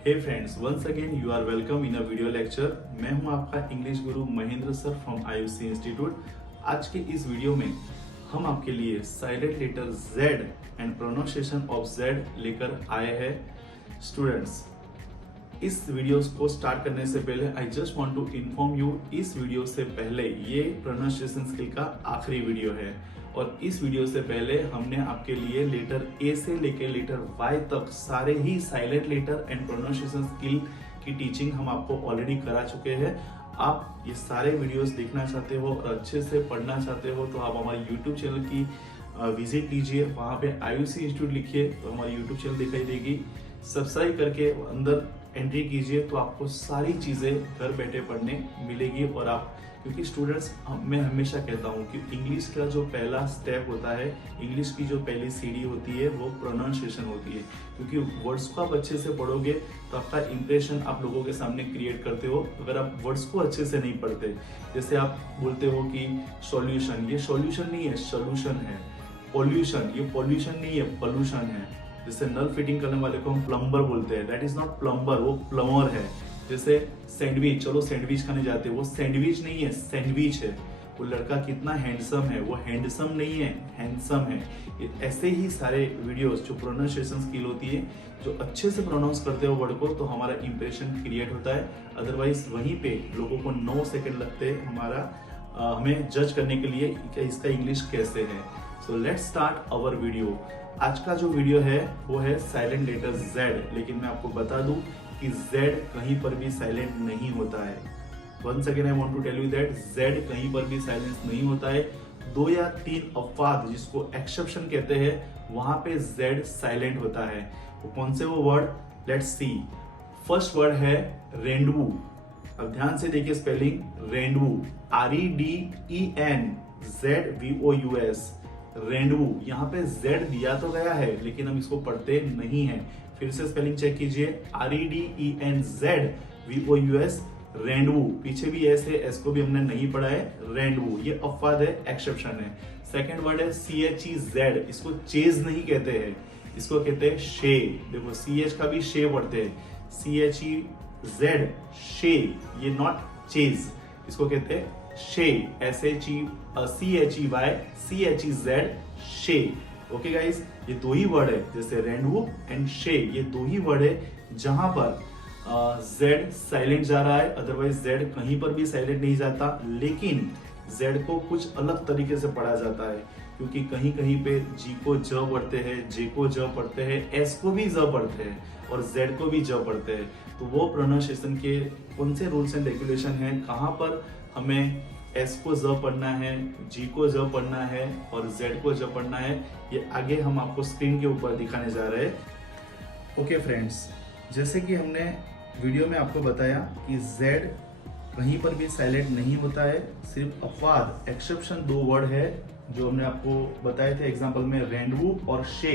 Hey friends, once again you are welcome in a video lecture. मैं हूं आपका English गुरु Mahendra sir from Ayushi institute. आज के इस वीडियो में हम आपके लिए silent letter Z and pronunciation of Z लेकर आए हैं। स्टूडेंट्स, इस वीडियो को स्टार्ट करने से पहले I just want to inform you, इस वीडियो से पहले ये प्रोनाउंसिएशन स्किल का आखिरी वीडियो है और इस वीडियो से पहले हमने आपके लिए लेटर ए से लेकर लेटर Y तक सारे ही silent letter and pronunciation skill की टीचिंग हम आपको ऑलरेडी करा चुके हैं। आप ये सारे वीडियोस देखना चाहते हो और अच्छे से पढ़ना चाहते हो तो आप हमारे यूट्यूब चैनल की विजिट कीजिए। वहाँ पे आयुषी इंस्टीट्यूट लिखिए तो हमारी यूट्यूब चैनल दिखाई देगी। सब्सक्राइब करके अंदर एंट्री कीजिए तो आपको सारी चीज़ें घर बैठे पढ़ने मिलेगी। और आप, क्योंकि स्टूडेंट्स, मैं हमेशा कहता हूँ कि इंग्लिश का जो पहला स्टेप होता है, इंग्लिश की जो पहली सीढ़ी होती है वो प्रोनाउंसिएशन होती है। क्योंकि वर्ड्स को आप अच्छे से पढ़ोगे तो आपका इंप्रेशन आप लोगों के सामने क्रिएट करते हो। अगर आप वर्ड्स को अच्छे से नहीं पढ़ते, जैसे आप बोलते हो कि सॉल्यूशन, ये सॉल्यूशन नहीं है, सोल्यूशन है। पॉल्यूशन, ये पॉल्यूशन नहीं है, पोल्यूशन है। जैसे नल फिटिंग करने वाले को हम प्लम्बर बोलते हैं, दैट इज नॉट प्लम्बर, वो प्लम्बर है। जैसे सैंडविच, चलो सैंडविच खाने जाते हैं, वो सैंडविच नहीं है, सैंडविच है। वो लड़का कितना हैंडसम है, वो हैंडसम नहीं है, हैंडसम है। ऐसे ही सारे वीडियोस जो प्रोनाउंसिएशन स्किल होती है, जो अच्छे से प्रोनाउंस करते हो वर्ड को, तो हमारा इंप्रेशन क्रिएट होता है। अदरवाइज वहीं पे लोगों को 9 सेकंड लगते हैं हमें जज करने के लिए कि इसका इंग्लिश कैसे है। So let's start our video. आज का जो वीडियो है वो है साइलेंट लेटर Z, लेकिन मैं आपको बता दूं कि Z कहीं पर भी साइलेंट नहीं होता है। Once again I want to tell you that Z कहीं पर भी साइलेंस नहीं होता है। 2 या 3 अल्फाज जिसको एक्सेप्शन कहते हैं, वहां पे Z साइलेंट होता है। वो कौन से वो word, let's see. First word है रेनबू। अब ध्यान से देखिए स्पेलिंग, रेनबू, REDENZVOUS, रेनबू। यहाँ पे Z दिया तो गया है लेकिन हम इसको पढ़ते नहीं है। फिर से स्पेलिंग चेक कीजिए, REDENZVOUS, रेनबू। पीछे भी एस है, एस को भी हमने नहीं पढ़ा है, रेनबू। ये अपवाद है, एक्सेप्शन है। सेकंड वर्ड है CHEZ, इसको चेज नहीं कहते हैं, इसको कहते हैं शे। देखो CH का भी शे पढ़ते हैं, CHEZ, शे, ये नॉट चेज, इसको कहते हैं शे, CHEY, शे। ओके गाइस, ये 2 ही वर्ड है, जैसे रेनबू एंड शे, ये 2 ही वर्ड है जहां पर Z साइलेंट जा रहा है। अदरवाइज Z कहीं पर भी साइलेंट नहीं जाता, लेकिन Z को कुछ अलग तरीके से पढ़ा जाता है। क्योंकि कहीं कहीं पे G को ज पढ़ते हैं, J को ज पढ़ते हैं, S को भी ज पढ़ते हैं और Z को भी ज पढ़ते हैं। तो वो प्रोनाउंसिएशन के कौन से रूल्स एंड रेगुलेशन हैं, कहाँ पर हमें S को ज पढ़ना है, G को ज पढ़ना है और Z को ज पढ़ना है, ये आगे हम आपको स्क्रीन के ऊपर दिखाने जा रहे हैं। ओके फ्रेंड्स, जैसे कि हमने वीडियो में आपको बताया कि Z कहीं पर भी साइलेंट नहीं होता है। सिर्फ अपवाद, एक्सेप्शन 2 वर्ड है जो हमने आपको बताए थे एग्जांपल में, रेनबू और शे।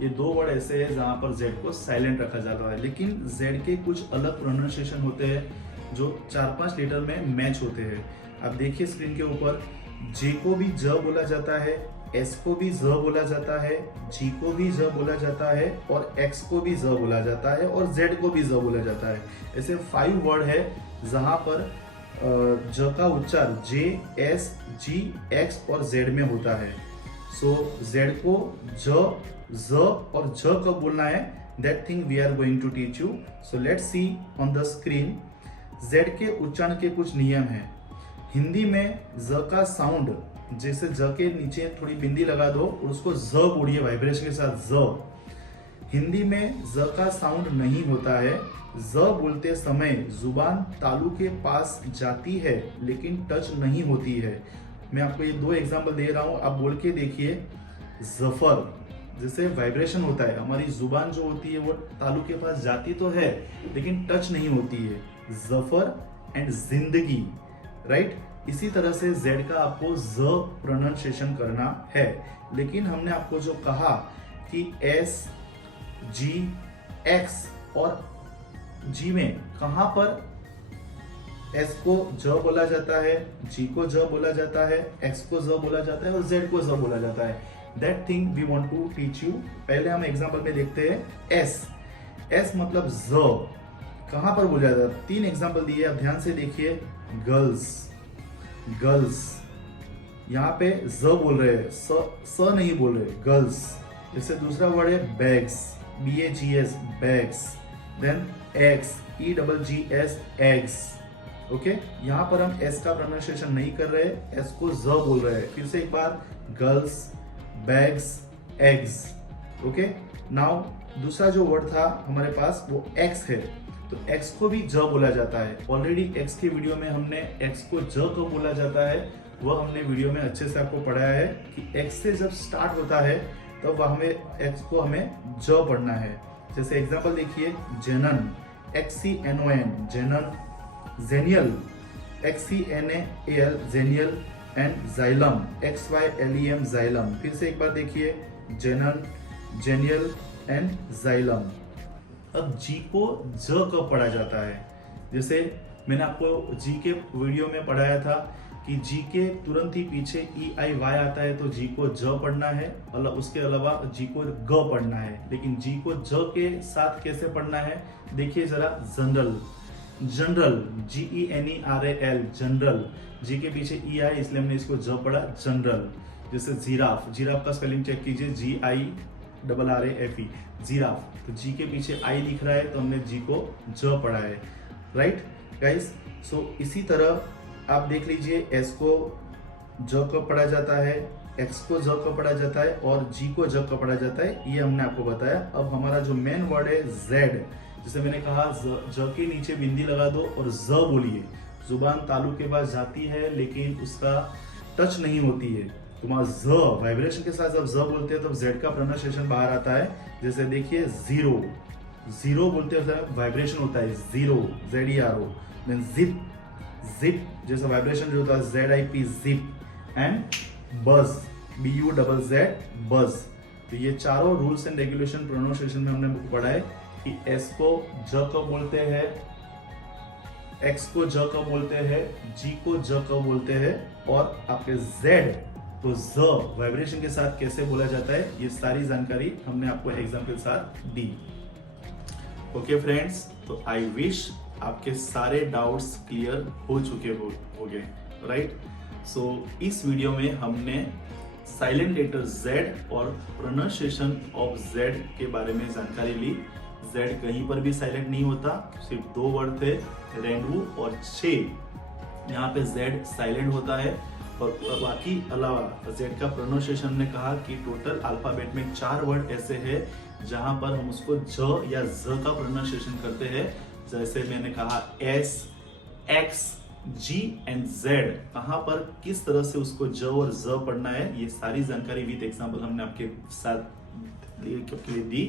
ये 2 वर्ड ऐसे हैं जहां पर Z को साइलेंट रखा जाता है। लेकिन Z के कुछ अलग प्रोनाउंसिएशन होते हैं जो 4-5 लेटर में मैच होते हैं। आप देखिए स्क्रीन के ऊपर, J को भी ज बोला जाता है, S को भी ज बोला जाता है, G को भी ज बोला जाता है और X को भी ज बोला जाता है और Z को भी ज बोला जाता है। ऐसे 5 वर्ड है जहां पर ज का उच्चार J, S, G, X और Z में होता है। सो Z को ज, ज और ज कब बोलना है, that thing we are going to teach you. So let's see on the screen. Z के उच्चारण के कुछ नियम हैं। हिंदी में ज का साउंड, जैसे ज के नीचे थोड़ी बिंदी लगा दो और उसको ज बोलिए वाइब्रेशन के साथ, ज। हिंदी में ज का साउंड नहीं होता है। ज बोलते समय जुबान तालू के पास जाती है लेकिन टच नहीं होती है। मैं आपको ये 2 एग्जांपल दे रहा हूं, आप बोल के देखिए। जफर, जैसे वाइब्रेशन होता है, हमारी जुबान जो होती है वो तालू के पास जाती तो है लेकिन टच नहीं होती है। जफर एंड जिंदगी, राइट। इसी तरह से Z का आपको ज प्रोनाउंसिएशन करना है। लेकिन हमने आपको जो कहा कि S, G, X और G में कहां पर S को ज बोला जाता है, G को ज बोला जाता है, X को ज बोला जाता है और Z को ज बोला जाता है। That thing we want to teach you. पहले हम एग्जांपल में देखते हैं S। S मतलब ज, कहाँ पर बोला जाता है? 3 एग्जाम्पल दिए, आप ध्यान से देखिए। गर्ल्स, गर्ल्स, यहाँ पे ज बोल रहे हैं, स नहीं बोल रहे, गर्ल्स। जैसे दूसरा वर्ड है bags, BAGS, bags. Then eggs, EGGS, eggs. Okay, यहाँ पर हम एस का प्रोनाउंसिएशन नहीं कर रहे, एस को ज बोल रहे हैं। फिर से एक बार, girls, bags, eggs. Okay, now दूसरा जो वर्ड था हमारे पास वो एक्स है, तो एक्स को भी ज बोला जाता है। ऑलरेडी एक्स की वीडियो में हमने एक्स को ज को बोला जाता है, वह हमने वीडियो में अच्छे से आपको पढ़ाया है कि एक्स से जब स्टार्ट होता है तब तो हमें एक्स को हमें ज पढ़ना है। जैसे एग्जांपल देखिए, जेनन, XCNON, जेनन। Genial, XCNAL, genial. And xylem, XYLEM, xylem. फिर से एक बार देखिए, जेनन, जेनियल एंड जाइलम। अब जी को ज कब पढ़ा जाता है? जैसे मैंने आपको जी के वीडियो में पढ़ाया था कि जी के तुरंत ही पीछे EIY आता है तो जी को ज पढ़ना है, और उसके अलावा जी को ग पढ़ना है। लेकिन जी को ज के साथ कैसे पढ़ना है देखिए जरा। General, general, GENERAL, general. G के पीछे E आए इसलिए हमने इसको ज पढ़ा, जनरल। जैसे जिराफ, जिराफ का स्पेलिंग चेक कीजिए, GIRRAFE, जिराफ। तो जी के पीछे आई लिख रहा है तो हमने जी को ज पढ़ा है। राइट गाइस, सो इसी तरह आप देख लीजिए, एस को ज कब पढ़ा जाता है, एक्स को ज कब पढ़ा जाता है और जी को ज कब पढ़ा जाता है, ये हमने आपको बताया। अब हमारा जो मेन वर्ड है जेड, जैसे मैंने कहा ज के नीचे बिंदी लगा दो और ज बोलिए। जुबान तालू के पास जाती है लेकिन उसका टच नहीं होती है। तुम्हारा ज वाइब्रेशन के साथ जब ज बोलते हैं तब जेड का प्रोनाउंसिएशन बाहर आता है। जैसे देखिए, जीरो, जीरो बोलते हैं वाइब्रेशन होता है, zero, ZERO। Then zip, zip जैसा वाइब्रेशन जो होता है, ZIP, zip. And buzz, BUZZ, बज। तो ये चारों रूल्स एंड रेगुलेशन प्रोनाउंसिएशन में हमने पढ़ा है कि एस को ज कब बोलते हैं, एक्स को ज कब बोलते हैं, जी को ज कब बोलते हैं, और आपके जेड को ज वाइब्रेशन के साथ कैसे बोला जाता है, ये सारी जानकारी हमने आपको एग्जाम के साथ दी। ओके फ्रेंड्स, तो आई विश आपके सारे डाउट्स क्लियर हो चुके होंगे, राइट। सो इस वीडियो में हमने साइलेंट लेटर Z और प्रोनाउंसिएशन ऑफ Z के बारे में जानकारी ली। Z कहीं पर भी साइलेंट नहीं होता, सिर्फ 2 वर्ड थे, रेंडवू और छे। यहाँ पे Z साइलेंट होता है और बाकी अलावा Z का प्रोनाउंसिएशन ने कहा कि टोटल अल्फाबेट में 4 वर्ड ऐसे हैं जहां पर हम उसको ज या ज का प्रोनाउंसिएशन करते हैं। जैसे मैंने कहा S, X, G and Z, कहां पर किस तरह से उसको ज और ज पढ़ना है, ये सारी जानकारी विद एग्जांपल हमने आपके साथ दी।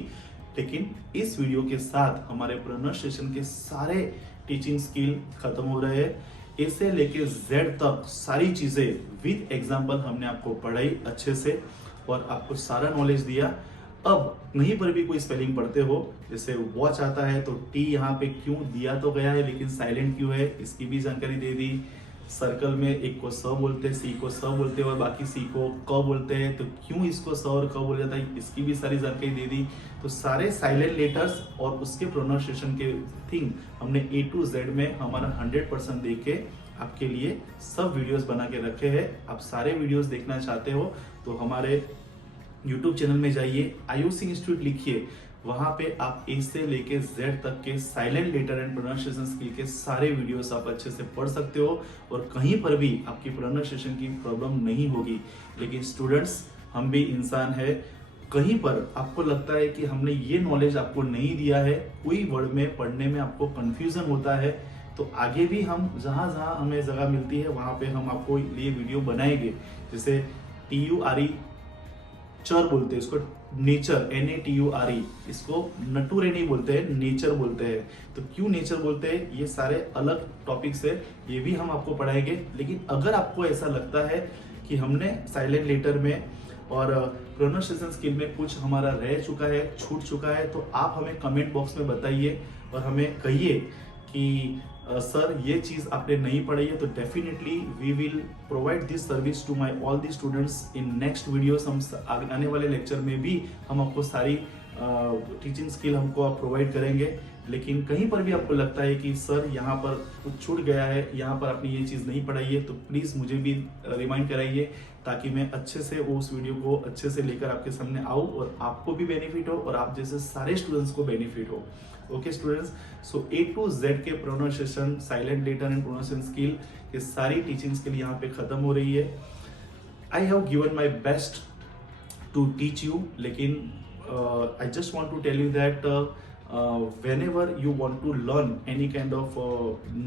लेकिन इस वीडियो के साथ हमारे प्रोनाउंसिएशन के सारे टीचिंग स्किल खत्म हो रहे हैं। ए से लेके Z तक सारी चीजें विद एग्जांपल हमने आपको पढ़ाई अच्छे से और आपको सारा नॉलेज दिया। अब कहीं पर भी कोई स्पेलिंग पढ़ते हो, जैसे वॉच आता है तो टी यहाँ पे क्यों दिया तो गया है लेकिन साइलेंट क्यों है, इसकी भी जानकारी दे दी। सर्कल में एक को स बोलते हैं, सी को स बोलते हैं और बाकी सी को क बोलते हैं, तो क्यों इसको स और क बोला जाता है, इसकी भी सारी जानकारी दे दी। तो सारे साइलेंट लेटर्स और उसके प्रोनाउंसिएशन के थिंग हमने A to Z में हमारा 100% दे के आपके लिए सब वीडियोस बना के रखे हैं। आप सारे वीडियोस देखना चाहते हो तो हमारे YouTube चैनल में जाइए, आयुष इंस्टीट्यूट लिखिए, वहां पे आप A से लेके Z तक के silent letter and pronunciation skill के सारे वीडियोस आप अच्छे से पढ़ सकते हो और कहीं पर भी आपकी प्रोनाउंसिएशन की प्रॉब्लम नहीं होगी। लेकिन स्टूडेंट्स, हम भी इंसान है, कहीं पर आपको लगता है कि हमने ये नॉलेज आपको नहीं दिया है, कोई वर्ड में पढ़ने में आपको कंफ्यूजन होता है, तो आगे भी हम जहां जहां हमें जगह मिलती है वहां पे हम आपको लिए वीडियो बनाएंगे। जैसे TURE चर बोलते हैं इसको, नेचर, NATURE, इसको नटूरे नहीं बोलते हैं, नेचर बोलते हैं। तो क्यों नेचर बोलते हैं, ये सारे अलग टॉपिक्स है, ये भी हम आपको पढ़ाएंगे। लेकिन अगर आपको ऐसा लगता है कि हमने साइलेंट लेटर में और प्रोनाउंसिएशन स्किल में कुछ हमारा रह चुका है, छूट चुका है, तो आप हमें कमेंट बॉक्स में बताइए और हमें कहिए कि सर ये चीज आपने नहीं पढ़ी है, तो definitely we will provide this service to my all the students in next videos. हम आने वाले लेक्चर में भी हम आपको सारी टीचिंग स्किल हमको आप प्रोवाइड करेंगे। लेकिन कहीं पर भी आपको लगता है कि सर यहाँ पर कुछ छूट गया है, यहाँ पर आपने ये चीज़ नहीं पढ़ाई है, तो प्लीज़ मुझे भी रिमाइंड कराइए ताकि मैं अच्छे से उस वीडियो को अच्छे से लेकर आपके सामने आऊँ और आपको भी बेनिफिट हो और आप जैसे सारे स्टूडेंट्स को बेनिफिट हो। Okay students, so A to Z के pronunciation, silent letter and pronunciation skill ये सारी टीचिंग्स के लिए यहाँ पे खत्म हो रही है। I have given my best to teach you, लेकिन I just want to tell you that whenever you want to learn any kind of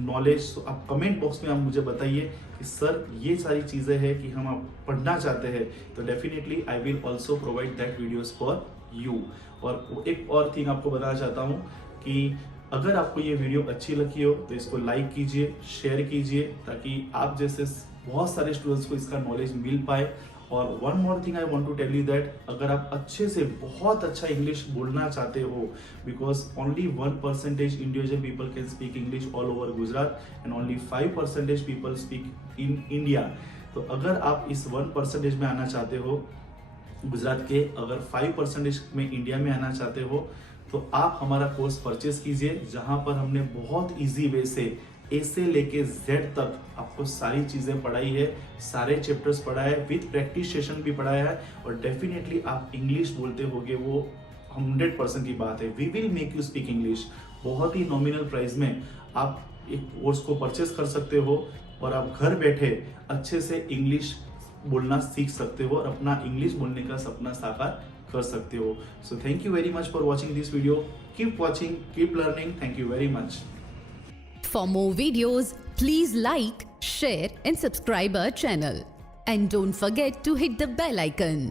knowledge, so आप कमेंट बॉक्स में आप मुझे बताइए कि सर ये सारी चीज़ें हैं कि हम आप पढ़ना चाहते हैं, तो definitely I will also provide that videos for you. और एक और थिंग आपको बताना चाहता हूँ कि अगर आपको ये वीडियो अच्छी लगी हो तो इसको लाइक कीजिए, शेयर कीजिए, ताकि आप जैसे बहुत सारे स्टूडेंट्स को इसका नॉलेज मिल पाए। और one more thing I want to tell you that अगर आप अच्छे से बहुत अच्छा इंग्लिश बोलना चाहते हो, because only 1% individual people can speak English all over Gujarat and only 5% people speak in India. तो अगर आप इस 1% में आना चाहते हो गुजरात के, अगर 5% में इंडिया में आना चाहते हो, तो आप हमारा कोर्स परचेस कीजिए, जहां पर हमने बहुत इजी वे से ए से लेके जेड तक आपको सारी चीजें पढ़ाई है, सारे चैप्टर्स पढ़ाए, विथ प्रैक्टिस सेशन भी पढ़ाया है, और डेफिनेटली आप इंग्लिश बोलते होगे, वो 100% की बात है। We will make you speak English. बहुत ही नॉमिनल प्राइस में आप एक कोर्स को परचेस कर सकते हो और आप घर बैठे अच्छे से इंग्लिश बोलना सीख सकते हो और अपना इंग्लिश बोलने का सपना साकार कर सकते हो। So thank you very much for watching this video. Keep watching, keep learning. Thank you very much. For more videos, please like, share and subscribe our channel. And don't forget to hit the bell icon.